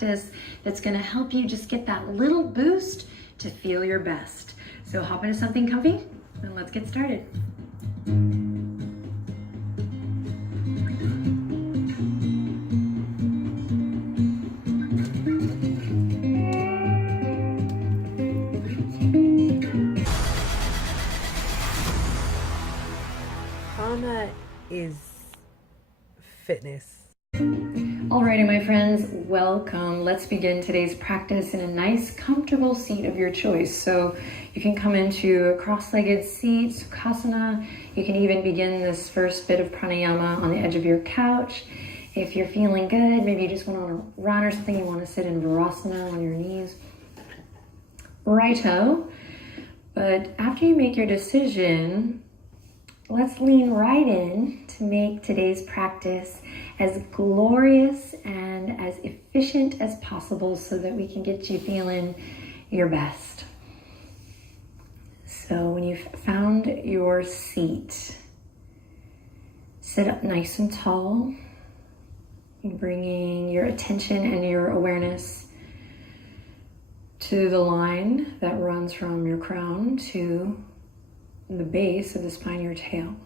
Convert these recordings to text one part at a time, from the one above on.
practice that's gonna help you just get that little boost to feel your best. So hop into something comfy and let's get started. Is fitness. Alrighty, my friends, welcome. Let's begin today's practice in a nice, comfortable seat of your choice. So you can come into a cross-legged seat, Sukhasana. You can even begin this first bit of pranayama on the edge of your couch. If you're feeling good, maybe you just went on a run or something, you want to sit in Virasana on your knees. Righto. But after you make your decision, let's lean right in to make today's practice as glorious and as efficient as possible so that we can get you feeling your best. So when you've found your seat, sit up nice and tall, bringing your attention and your awareness to the line that runs from your crown to the base of the spine of your tail.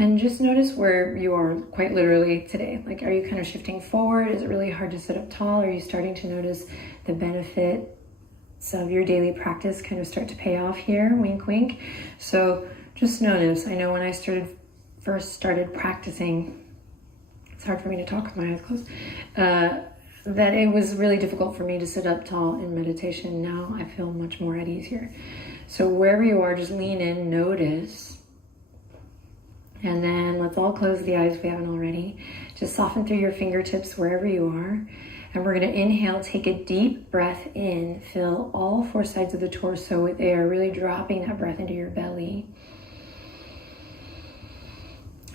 And just notice where you are quite literally today. Like, are you kind of shifting forward? Is it really hard to sit up tall? Are you starting to notice the benefits of your daily practice kind of start to pay off here? Wink, wink. So just notice. I know when I first started practicing, it's hard for me to talk with my eyes closed, that it was really difficult for me to sit up tall in meditation. Now I feel much more at ease here. So wherever you are, just lean in, notice. And then let's all close the eyes if we haven't already. Just soften through your fingertips wherever you are. And we're gonna inhale, take a deep breath in, fill all four sides of the torso with air, really dropping that breath into your belly.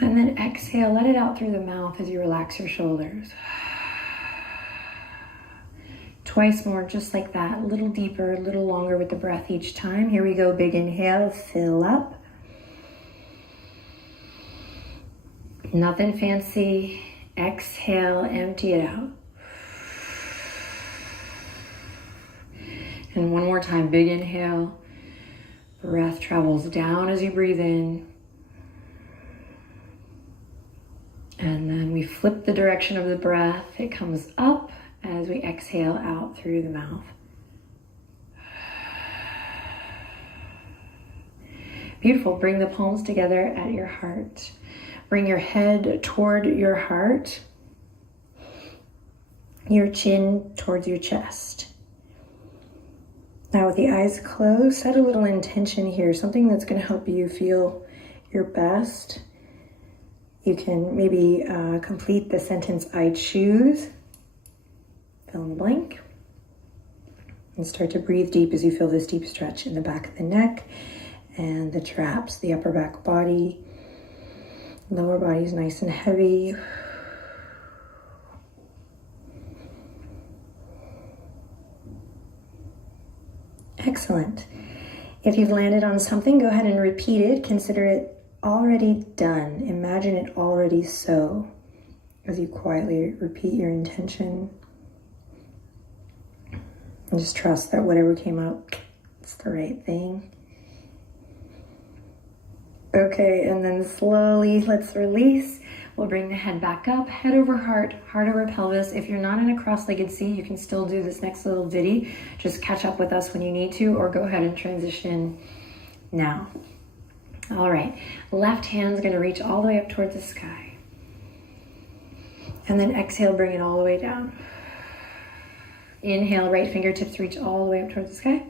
And then exhale, let it out through the mouth as you relax your shoulders. Twice more, just like that, a little deeper, a little longer with the breath each time. Here we go, big inhale, fill up. Nothing fancy. Exhale, empty it out. And one more time, big inhale. Breath travels down as you breathe in. And then we flip the direction of the breath. It comes up as we exhale out through the mouth. Beautiful. Bring the palms together at your heart. Bring your head toward your heart. Your chin towards your chest. Now with the eyes closed, set a little intention here, something that's going to help you feel your best. You can maybe complete the sentence, I choose. Fill in the blank. And start to breathe deep as you feel this deep stretch in the back of the neck and the traps, the upper back body. Lower body's nice and heavy. Excellent. If you've landed on something, go ahead and repeat it. Consider it already done. Imagine it already so as you quietly repeat your intention. And just trust that whatever came out, it's the right thing. Okay, and then slowly let's release. We'll bring the head back up, head over heart, heart over pelvis. If you're not in a cross-legged seat, you can still do this next little ditty. Just catch up with us when you need to, or go ahead and transition now. All right, left hand's gonna reach all the way up towards the sky. And then exhale, bring it all the way down. Inhale, right fingertips reach all the way up towards the sky.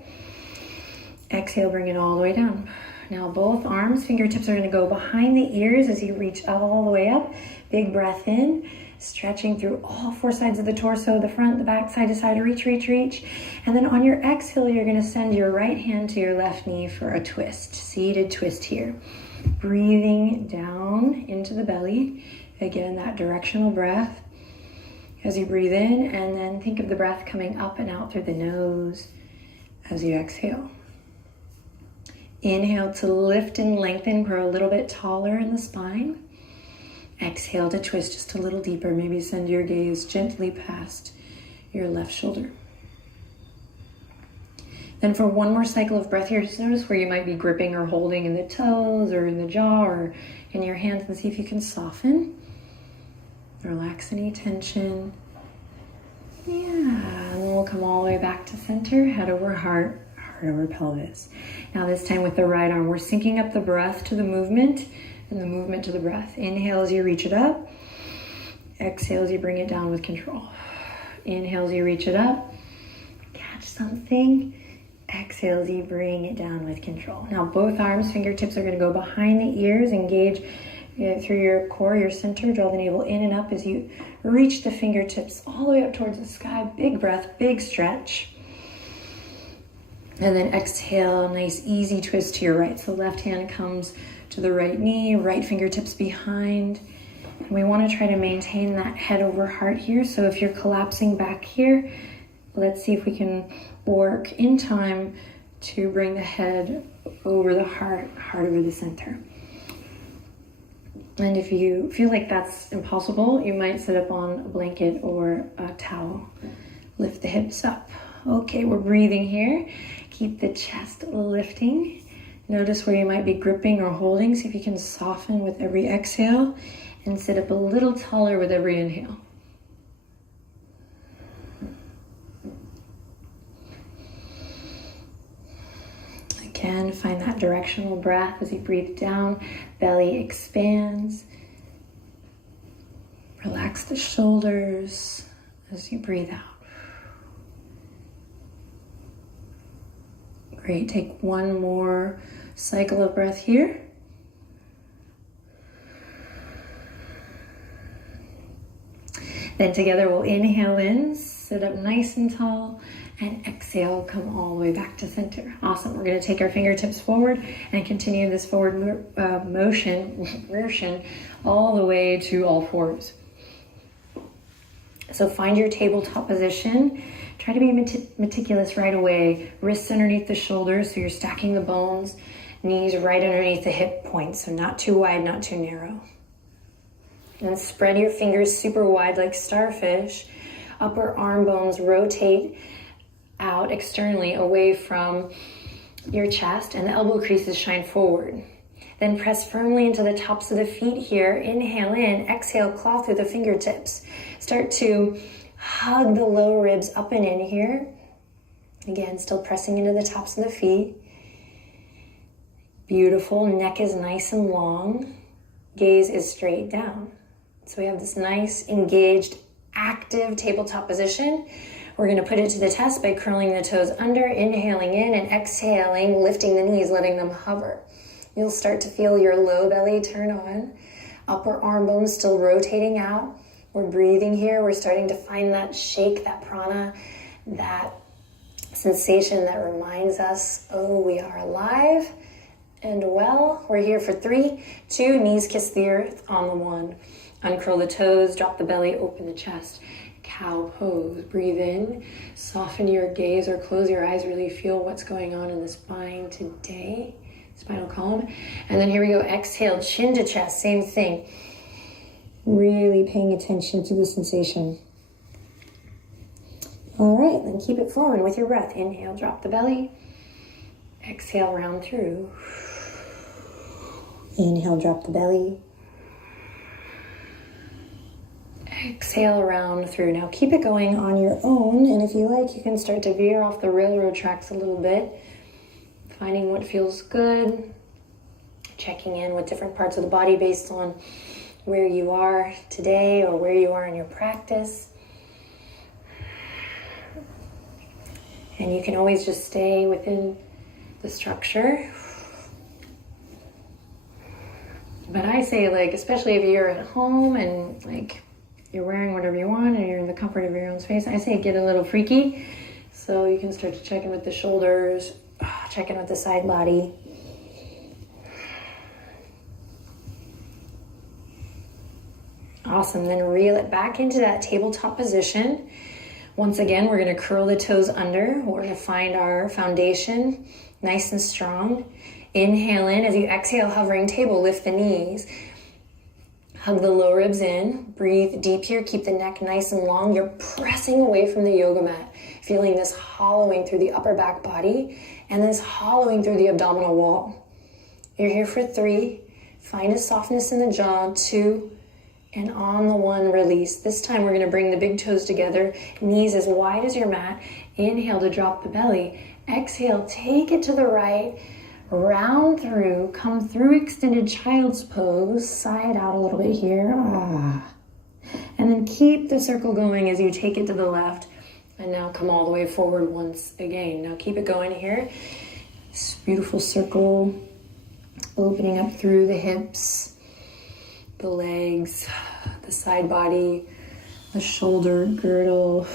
Exhale, bring it all the way down. Now both arms, fingertips are going to go behind the ears as you reach all the way up. Big breath in, stretching through all four sides of the torso, the front, the back, side to side, reach, reach, reach. And then on your exhale, you're going to send your right hand to your left knee for a twist, seated twist here. Breathing down into the belly. Again, that directional breath as you breathe in, and then think of the breath coming up and out through the nose as you exhale. Inhale to lift and lengthen, grow a little bit taller in the spine. Exhale to twist just a little deeper. Maybe send your gaze gently past your left shoulder. Then for one more cycle of breath here, just notice where you might be gripping or holding in the toes or in the jaw or in your hands, and see if you can soften. Relax any tension. Yeah, and then we'll come all the way back to center, head over heart, heart over pelvis. Now this time with the right arm, we're syncing up the breath to the movement and the movement to the breath. Inhale as you reach it up. Exhale as you bring it down with control. Inhale as you reach it up. Catch something. Exhale as you bring it down with control. Now both arms, fingertips are going to go behind the ears. Engage through your core, your center. Draw the navel in and up as you reach the fingertips all the way up towards the sky. Big breath, big stretch. And then exhale, nice easy twist to your right. So left hand comes to the right knee, right fingertips behind. And we want to try to maintain that head over heart here. So if you're collapsing back here, let's see if we can work in time to bring the head over the heart, heart over the center. And if you feel like that's impossible, you might sit up on a blanket or a towel. Lift the hips up. Okay, we're breathing here. Keep the chest lifting. Notice where you might be gripping or holding. See if you can soften with every exhale and sit up a little taller with every inhale. Again, find that directional breath as you breathe down. Belly expands. Relax the shoulders as you breathe out. Great, take one more cycle of breath here. Then together we'll inhale in, sit up nice and tall, and exhale, come all the way back to center. Awesome, we're gonna take our fingertips forward and continue this forward motion all the way to all fours. So find your tabletop position. Try to be meticulous right away. Wrists underneath the shoulders, so you're stacking the bones. Knees right underneath the hip points, so not too wide, not too narrow. And spread your fingers super wide like starfish. Upper arm bones rotate out externally away from your chest, and the elbow creases shine forward. Then press firmly into the tops of the feet here. Inhale in, exhale, claw through the fingertips. Start to hug the low ribs up and in here. Again, still pressing into the tops of the feet. Beautiful, neck is nice and long. Gaze is straight down. So we have this nice, engaged, active tabletop position. We're gonna put it to the test by curling the toes under, inhaling in and exhaling, lifting the knees, letting them hover. You'll start to feel your low belly turn on. Upper arm bones still rotating out. We're breathing here. We're starting to find that shake, that prana, that sensation that reminds us, oh, we are alive and well. We're here for 3, 2, knees kiss the earth on the 1. Uncurl the toes, drop the belly, open the chest. Cow pose. Breathe in, soften your gaze or close your eyes. Really feel what's going on in the spine today, spinal column. And then here we go. Exhale, chin to chest, same thing. Really paying attention to the sensation. All right, then keep it flowing with your breath. Inhale, drop the belly. Exhale, round through. Inhale, drop the belly. Exhale, round through. Now keep it going on your own, and if you like, you can start to veer off the railroad tracks a little bit, finding what feels good, checking in with different parts of the body based on where you are today or where you are in your practice. And you can always just stay within the structure. But I say, like, especially if you're at home and like you're wearing whatever you want and you're in the comfort of your own space, I say get a little freaky. So you can start to check in with the shoulders, check in with the side body. Awesome, then reel it back into that tabletop position. Once again, we're gonna curl the toes under. We're gonna find our foundation nice and strong. Inhale in, as you exhale, hovering table, lift the knees. Hug the low ribs in, breathe deep here, keep the neck nice and long. You're pressing away from the yoga mat, feeling this hollowing through the upper back body and this hollowing through the abdominal wall. You're here for 3. Find a softness in the jaw, 2, and on the 1, release. This time we're gonna bring the big toes together, knees as wide as your mat. Inhale to drop the belly. Exhale, take it to the right. Round through, come through extended child's pose, sigh it out a little bit here. And then keep the circle going as you take it to the left. And now come all the way forward once again. Now keep it going here. This beautiful circle, opening up through the hips, the legs, the side body, the shoulder girdle,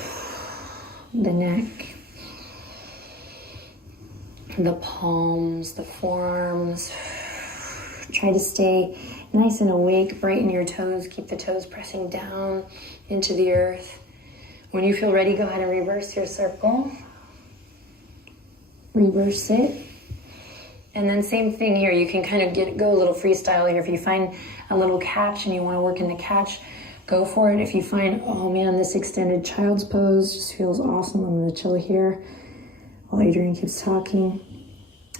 the neck, the palms, the forearms. Try to stay nice and awake, brighten your toes, keep the toes pressing down into the earth. When you feel ready, go ahead and reverse your circle. Reverse it. And then same thing here, you can kind of go a little freestyle here. If you find a little catch and you want to work in the catch, go for it. If you find, oh man, this extended child's pose just feels awesome, I'm gonna chill here while Adrian keeps talking.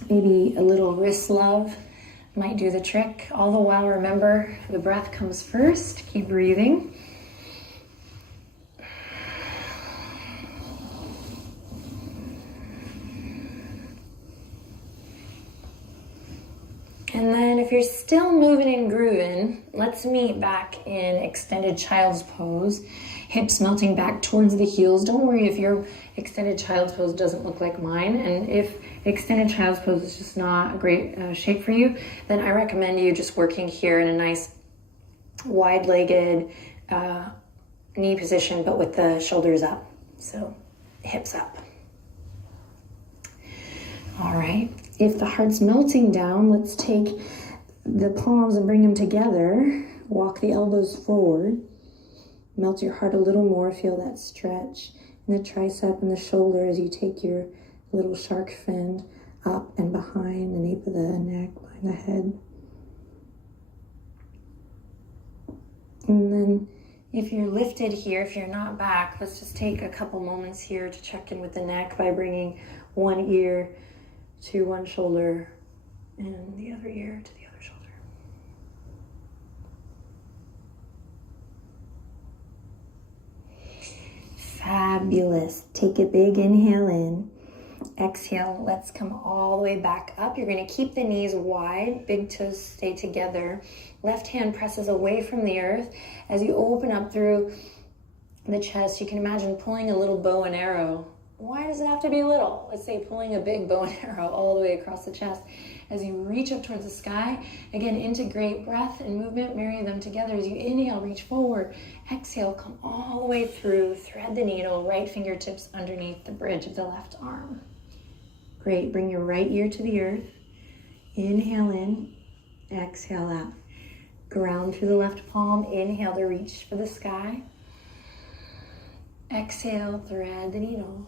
Maybe a little wrist love might do the trick. All the while, remember, the breath comes first. Keep breathing. And then if you're still moving and grooving, let's meet back in extended child's pose. Hips melting back towards the heels. Don't worry if your extended child's pose doesn't look like mine. And if extended child's pose is just not a great shape for you, then I recommend you just working here in a nice wide-legged knee position, but with the shoulders up. So hips up. All right. If the heart's melting down, let's take the palms and bring them together. Walk the elbows forward. Melt your heart a little more. Feel that stretch in the tricep and the shoulder as you take your little shark fin up and behind the nape of the neck, behind the head. And then if you're lifted here, if you're not back, let's just take a couple moments here to check in with the neck by bringing one ear to one shoulder and the other ear to the other shoulder. Fabulous. Take a big inhale in. Exhale, let's come all the way back up. You're going to keep the knees wide, big toes stay together. Left hand presses away from the earth. As you open up through the chest, you can imagine pulling a little bow and arrow. Why does it have to be little? Let's say pulling a big bow and arrow all the way across the chest. As you reach up towards the sky, again, integrate breath and movement, marry them together. As you inhale, reach forward. Exhale, come all the way through, thread the needle, right fingertips underneath the bridge of the left arm. Great, bring your right ear to the earth. Inhale in, exhale out. Ground through the left palm, inhale to reach for the sky. Exhale, thread the needle.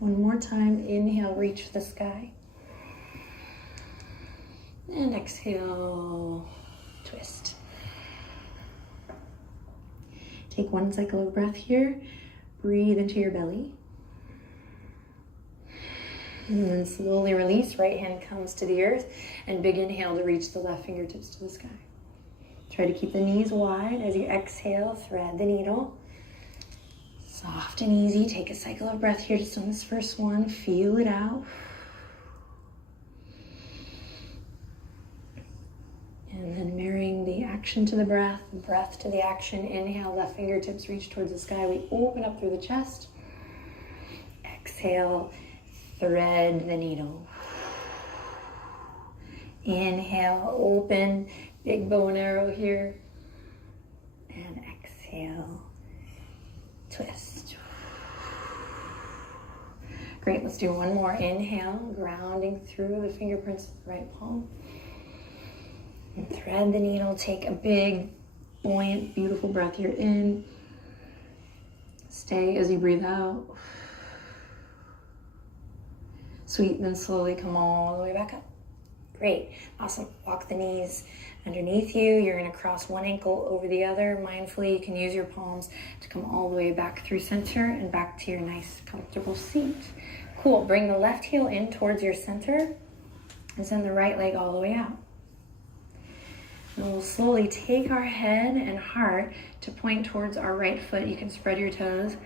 One more time, inhale, reach for the sky. And exhale, twist. Take one cycle of breath here. Breathe into your belly. And then slowly release. Right hand comes to the earth. And big inhale to reach the left fingertips to the sky. Try to keep the knees wide. As you exhale, thread the needle. Soft and easy. Take a cycle of breath here just on this first one. Feel it out. And then marrying the action to the breath to the action. Inhale, left fingertips reach towards the sky. We open up through the chest. Exhale, thread the needle. Inhale, open, big bow and arrow here. And exhale, twist. Great, let's do one more. Inhale, grounding through the fingerprints of the right palm. And thread the needle, take a big, buoyant, beautiful breath here in. Stay as you breathe out. Sweet, then slowly come all the way back up. Great, awesome. Walk the knees underneath you. You're gonna cross one ankle over the other. Mindfully, you can use your palms to come all the way back through center and back to your nice, comfortable seat. Cool, bring the left heel in towards your center and send the right leg all the way out. And we'll slowly take our head and heart to point towards our right foot. You can spread your toes,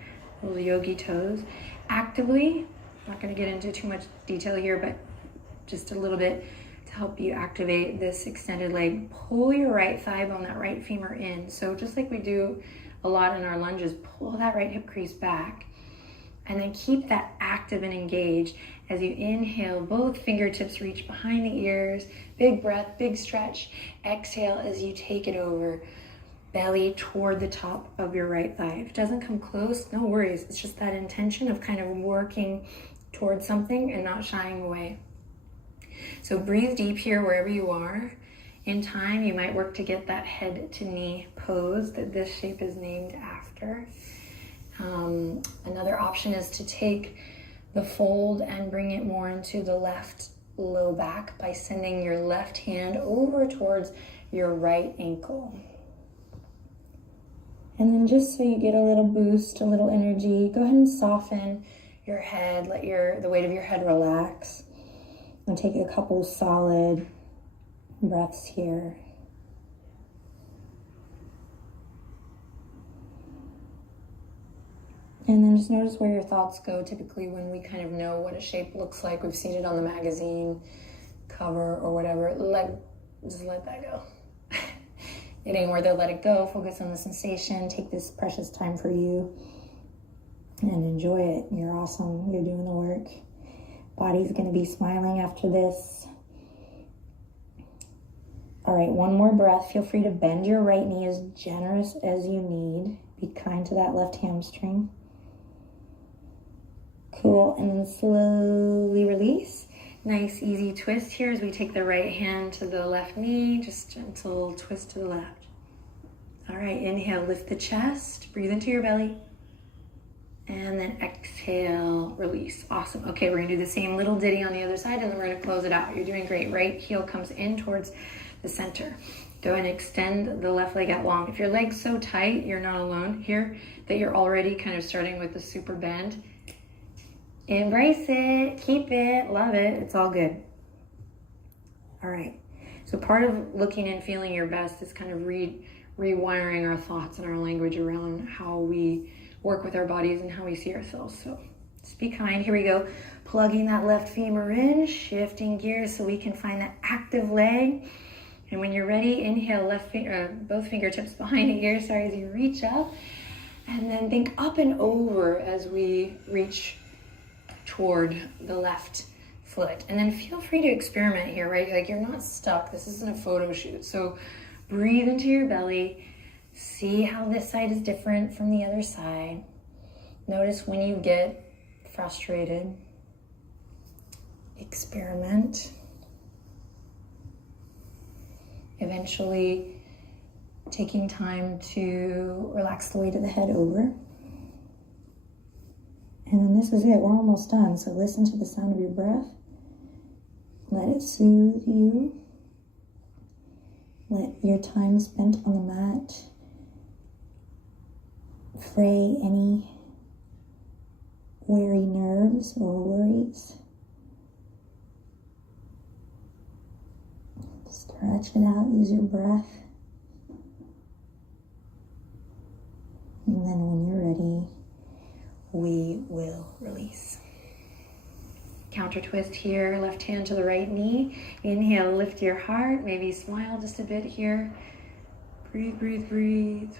little yogi toes. Actively, not gonna get into too much detail here, but just a little bit to help you activate this extended leg. Pull your right thigh bone, that right femur in. So just like we do a lot in our lunges, pull that right hip crease back. And then keep that active and engaged as you inhale. Both fingertips reach behind the ears. Big breath, big stretch. Exhale as you take it over. Belly toward the top of your right thigh. If it doesn't come close, no worries. It's just that intention of kind of working towards something and not shying away. So breathe deep here wherever you are. In time, you might work to get that head to knee pose that this shape is named after. Another option is to take the fold and bring it more into the left low back by sending your left hand over towards your right ankle. And then just so you get a little boost, a little energy, go ahead and soften your head, let the weight of your head relax. And take a couple solid breaths here. And then just notice where your thoughts go. Typically when we kind of know what a shape looks like, we've seen it on the magazine cover or whatever, just let that go. It ain't worth it, let it go. Focus on the sensation. Take this precious time for you and enjoy it. You're awesome. You're doing the work. Body's gonna be smiling after this. All right, one more breath. Feel free to bend your right knee as generous as you need. Be kind to that left hamstring. Cool, and then slowly release. Nice, easy twist here as we take the right hand to the left knee. Just gentle twist to the left. All right, inhale, lift the chest. Breathe into your belly. And then exhale, release. Awesome. Okay, we're gonna do the same little ditty on the other side and then we're gonna close it out. You're doing great. Right heel comes in towards the center. Go ahead and extend the left leg out long. If your leg's so tight, you're not alone here, that you're already kind of starting with the super bend. Embrace it, keep it, love it. It's all good. All right. So part of looking and feeling your best is kind of rewiring our thoughts and our language around how we work with our bodies and how we see ourselves. So just be kind. Here we go. Plugging that left femur in, shifting gears so we can find that active leg. And when you're ready, inhale, both fingertips behind the ear, as you reach up. And then think up and over as we reach toward the left foot. And then feel free to experiment here, right? Like you're not stuck. This isn't a photo shoot. So breathe into your belly. See how this side is different from the other side. Notice when you get frustrated. Experiment. Eventually taking time to relax the weight of the head over. And then this is it, we're almost done. So listen to the sound of your breath. Let it soothe you. Let your time spent on the mat fray any weary nerves or worries. Stretch it out, use your breath. And then when you're ready, we will release. Counter twist here, left hand to the right knee. Inhale, lift your heart, maybe smile just a bit here. Breathe, breathe, breathe.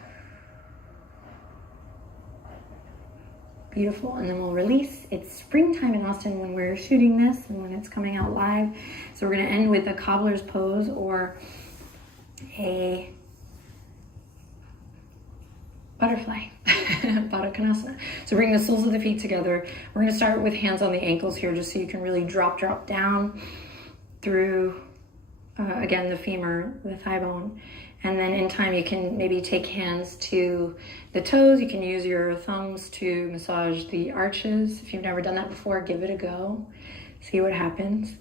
Beautiful, and then we'll release. It's springtime in Austin when we're shooting this and when it's coming out live. So we're gonna end with a cobbler's pose or a butterfly, Baddha Konasana. So bring the soles of the feet together. We're gonna start with hands on the ankles here just so you can really drop down through, again, the femur, the thigh bone. And then in time, you can maybe take hands to the toes. You can use your thumbs to massage the arches. If you've never done that before, give it a go. See what happens.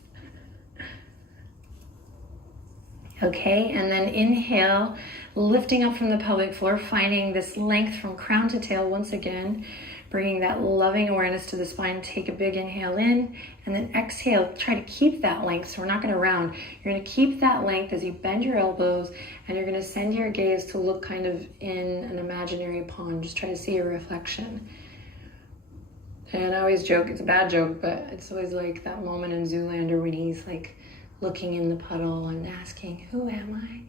Okay, and then inhale, lifting up from the pelvic floor, finding this length from crown to tail once again, bringing that loving awareness to the spine. Take a big inhale in, and then exhale. Try to keep that length, so we're not going to round. You're going to keep that length as you bend your elbows, and you're going to send your gaze to look kind of in an imaginary pond. Just try to see your reflection. And I always joke, it's a bad joke, but it's always like that moment in Zoolander when he's like looking in the puddle and asking, who am I?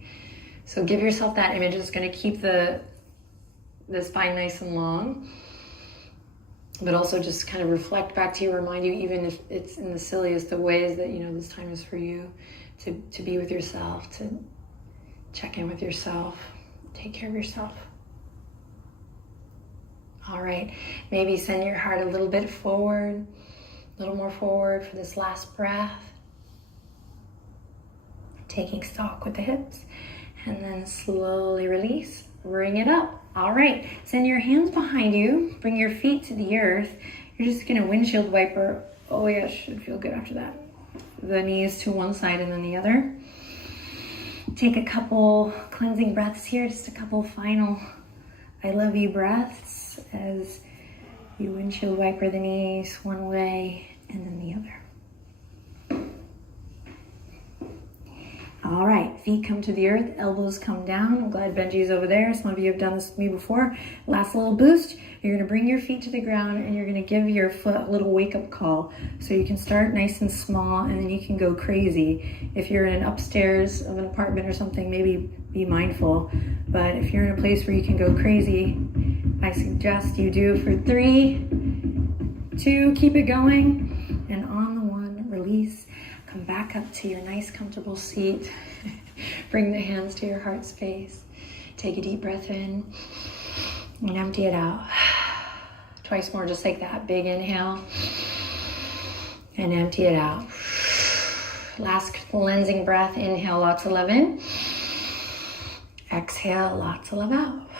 So give yourself that image. It's going to keep the spine nice and long, but also just kind of reflect back to you, remind you, even if it's in the silliest of ways, that, you know, this time is for you to be with yourself, to check in with yourself, take care of yourself. All right, maybe send your heart a little bit forward, a little more forward for this last breath. Taking stock with the hips, and then slowly release, bring it up. All right, send your hands behind you, bring your feet to the earth. You're just gonna windshield wiper. Oh yeah, should feel good after that. The knees to one side and then the other. Take a couple cleansing breaths here, just a couple final I love you breaths as you windshield wiper the knees one way and then the other. All right, feet come to the earth, elbows come down. I'm glad Benji's over there. Some of you have done this with me before. Last little boost. You're gonna bring your feet to the ground and you're gonna give your foot a little wake-up call. So you can start nice and small and then you can go crazy. If you're in an upstairs of an apartment or something, maybe be mindful. But if you're in a place where you can go crazy, I suggest you do for 3, 2, keep it going. And on the 1, release. Come back up to your nice comfortable seat. Bring the hands to your heart space. Take a deep breath in and empty it out. Twice more, just like that. Big inhale and empty it out. Last cleansing breath. Inhale, lots of love in. Exhale, lots of love out.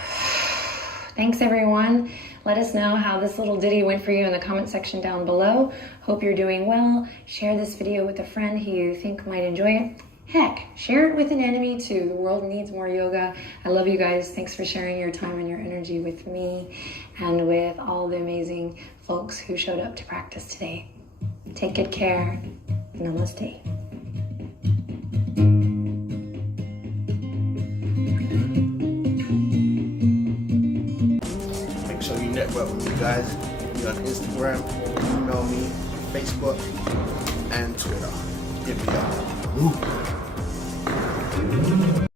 Thanks everyone. Let us know how this little ditty went for you in the comment section down below. Hope you're doing well. Share this video with a friend who you think might enjoy it. Heck, share it with an enemy too. The world needs more yoga. I love you guys. Thanks for sharing your time and your energy with me and with all the amazing folks who showed up to practice today. Take good care. Namaste. Network with you guys. You're on Instagram, email me, Facebook, and Twitter. Hit me up. Woo.